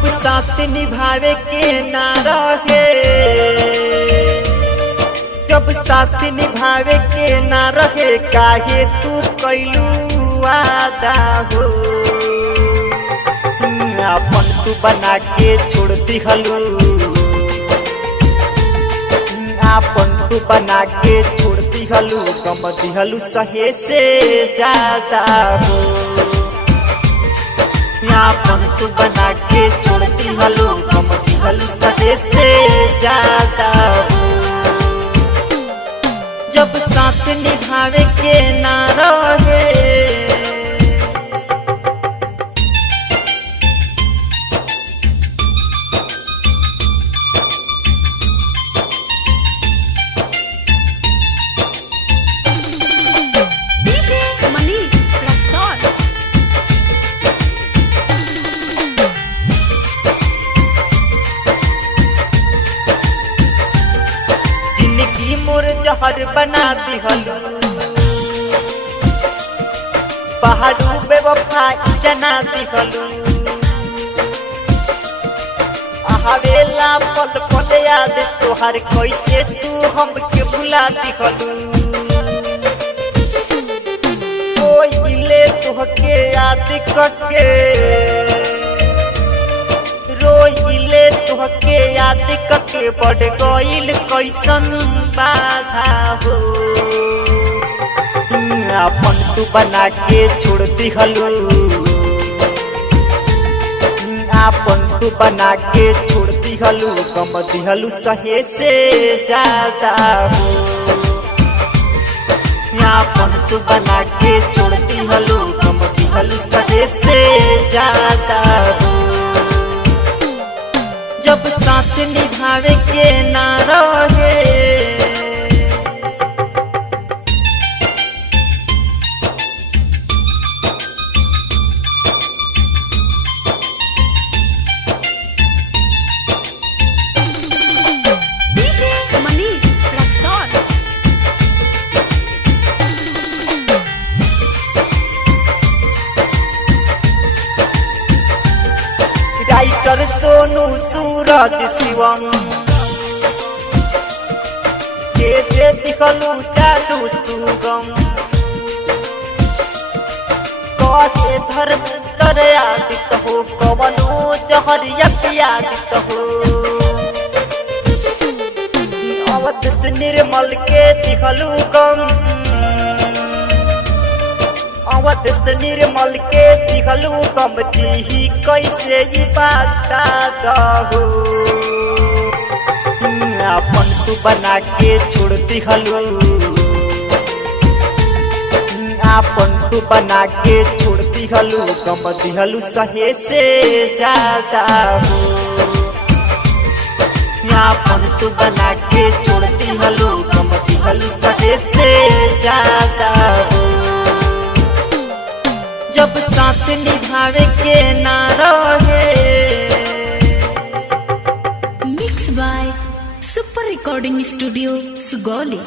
जब साथ निभावे के ना रहे, जब साथ निभावे के ना रहे, काहे तू कैलू वादा हो। अपन तू बना के छोड़ दिहलू, अपन तू बना के छोड़ दिहलू, गम दिहलू सहे से ज्यादा हो। अपन तू बना के छोड़ दिहलू, गम दिहलू सहे से ज्यादा हो। जब साथ निभावे के ना रहे, मोर जहर बना दिहलू, पहाड़ू बेवफा जना दिहलू। आवेला पल पल याद तोहर, कैसे तू हमके भुला दिहलू। कोई ले तोहके याद करके, रोइले तोहके याद करके, बढ़ गइल कैसन बाधा हो। अपन तू बना के छोड़ दिहलू, अपन तू बना के छोड़ दिहलू, गम दिहलू सहे से ज्यादा हो। अपन तू बना के छोड़ दिहलू, गम दिहलू सहे से ज्यादा हो। जब साथ निभावे के ना रहे, राइटर सोनू सूरज शिवम के दे दिखलू चालू तू गम। कहे धर्मेंद्र आदित हो, कवनो जहरिया पियादित हो। अवध से निर्मल के दिखलू गम, अवध से निर्मल के दिखलू गम। दी कैसे ही बता दहो, अपन तू बना के छोड़ दिहलू, अपन तू बना के छोड़ दिहलू, गम दिहलू सहे से ज्यादा हो। अपन तू बना के छोड़ दिहलू, गम दिहलू सहे से ज्यादा हो। जब साथ निभावे के ना रहे। Mix by super recording studio Sugauli.